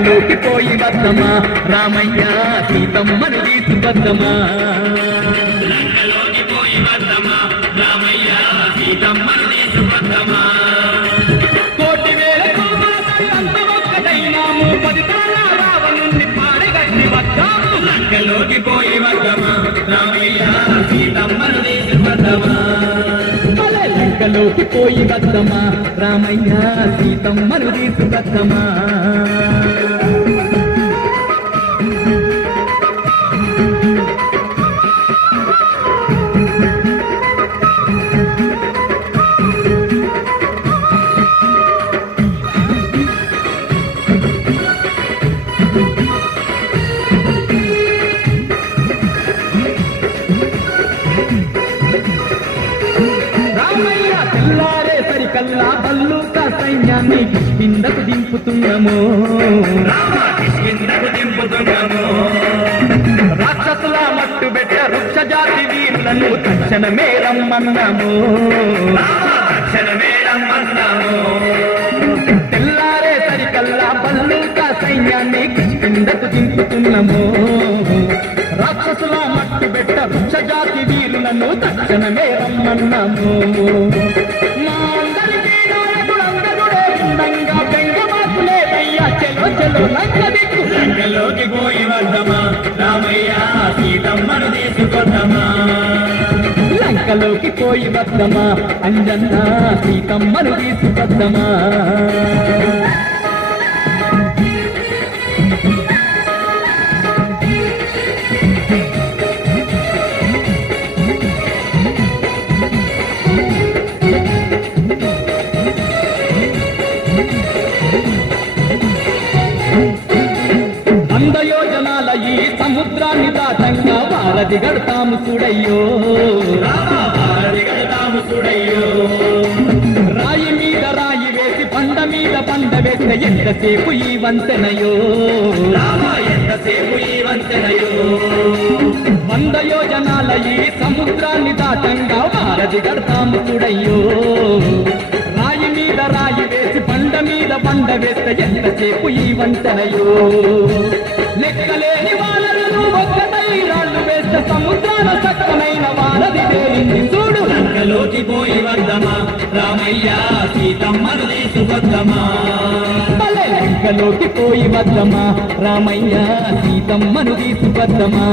లంకలోకి పోయి వద్దమా రామయ్య సీతమ్మను తీసుకొద్దమా లంకలోకి పోయి వద్దమా రామయ్య సీతమ్మను తీసుకొద్దమా కోటి వేల కోమలంతా ఒక్కటైనాము 10 తరాల రావణుణ్ణి పాడగట్టి వద్దాము లంకలోకి పోయి వద్దమా రామయ్య సీతమ్మను తీసుకొద్దమా లంకలోకి పోయి వద్దమా రామయ్య సీతమ్మను తీసుకొద్దమా కల్లా బల్లూక సైన్యాన్ని కిష్కిందకు దింపుతున్నాము రాక్షసుల మట్టు పెట్ట వృక్ష జాతి వీరులను తక్షణమే రమ్మన్నాము తెల్లారే సరికల్లా బల్లూక సైన్యాన్ని కిష్కిందకు దింపుతున్నాము రాక్షసుల మట్టు పెట్ట వృక్ష జాతి వీరులను తక్షణమే రమ్మన్నాము లంకలోకి పోయి వద్దమా రామయ్య సీతమ్మను తీసుకొద్దమా లంకలోకి పోయి వద్దమా అంజన్న సీతమ్మను తీసుకొద్దమా యోజనాల ఈ సముద్రాన్ని దాటంగా వారధి గడతాము చూడయ్యో రాయి మీద రాయి వేసి బండ మీద బండ వేసిన ఎంతసేపు ఈ వంతెనయో వంద యోజనాల ఈ సముద్రాన్ని దాటంగా వారధి గడతాము చూడయ్యో రాయి మీద రాయి వేసి బండ మీద బండ వేస్తే ఎంతసేపు ఈ వంతెనయో లెక్కలేని వానరులు ఒక్కటై రాళ్ళు వేస్తే సముద్రాల చక్కనైన వానది తేలింది చూడు లంకలోకి పోయి వద్దమా రామయ్య సీతమ్మను తీసుకొద్దమా లంకలోకి పోయి వద్దమా రామయ్య సీతమ్మను తీసుకొద్దమా